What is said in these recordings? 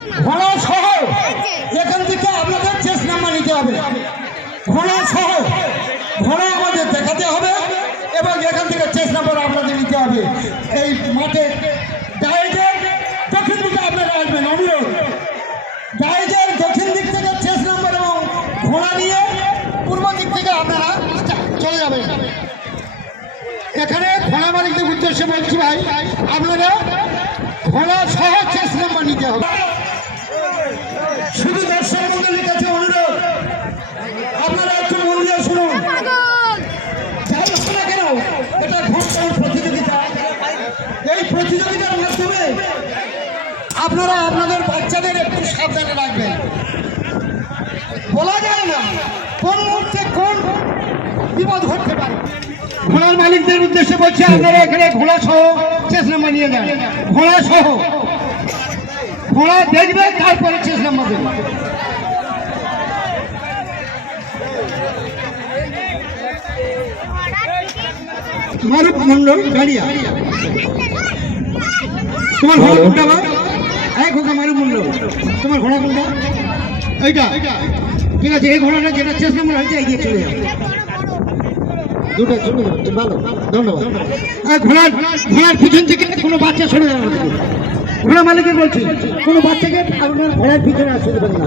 ঘোড়া সহ এখান থেকে আপনাদের চেস নাম্বার নিতে হবে। ঘোড়া সহ ঘোড়া আমাদের দেখাতে হবে এবং এখান থেকে চেস নাম্বার আপনাদের নিতে হবে। এই মাঠে ডাইজের দক্ষিণ দিকে আপনারা আসবেন অনুরোধ। ডাইজের দক্ষিণ দিক থেকে চেস নাম্বার এবং ঘোড়া নিয়ে পূর্ব দিক থেকে আপনারা চলে যাবেন। এখানে ঘোড়া মালিকদের উদ্দেশ্যে বলছি ভাই আপনারা ঘোড়া সহ চেস নাম্বার নিতে হবে শুধু দর্শক মন্ডলীর কাছে অনুরোধ আপনারা একটু মন দিয়ে শুনুন। যাই হোক না কেন এটা ঘোড়ার প্রতিযোগিতা। এই প্রতিযোগিতার মাধ্যমে আপনারা আপনাদের বাচ্চাদের একটু সাবধানে রাখবেন। বলা যায় না কোন মুহূর্তে কোন বিপদ ঘটতে পারে। ঘোড়ার মালিকদের উদ্দেশ্যে বলছি আপনারা এখানে ঘোড়া সহ শেষ নাম্বার নিয়ে যান ঘোড়া সহ। ঘোড়া দেখবে তারপরে শেষ নাম্বার দেবে মারুক মন্ডল গাড়িয়া তোমার ঘোড়া কোনটা বা এক ঘোড়া মারুক মন্ডল। তোমার ঘোড়া কোনটা? এইটা। ঠিক আছে এই ঘোড়াটা যেটা শেষ নাম্বার হয়েছে এগিয়ে চলে যাও। দুটো চলে যাও ভালো। ধন্যবাদ। ঘোড়ার ঘোড়ার পিছন থেকে কোনো বাচ্চা সরে যাবে না। ঘোড়া মালিকের বলছি কোনো বাচ্চাকে আপনার ঘোড়ার পিছনে আসতে দেবেন না।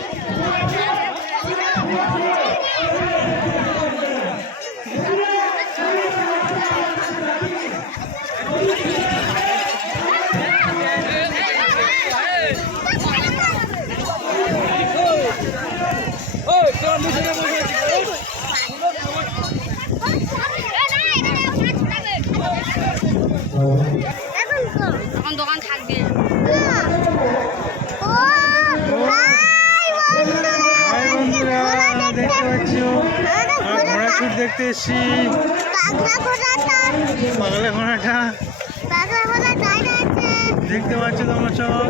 এখন দোকান থাকবে। দেখতে পাচ্ছ ঘোড়া ছুট দেখতে এসেছি পাগলা ঘোড়াটা দেখতে পাচ্ছ তোমরা সব?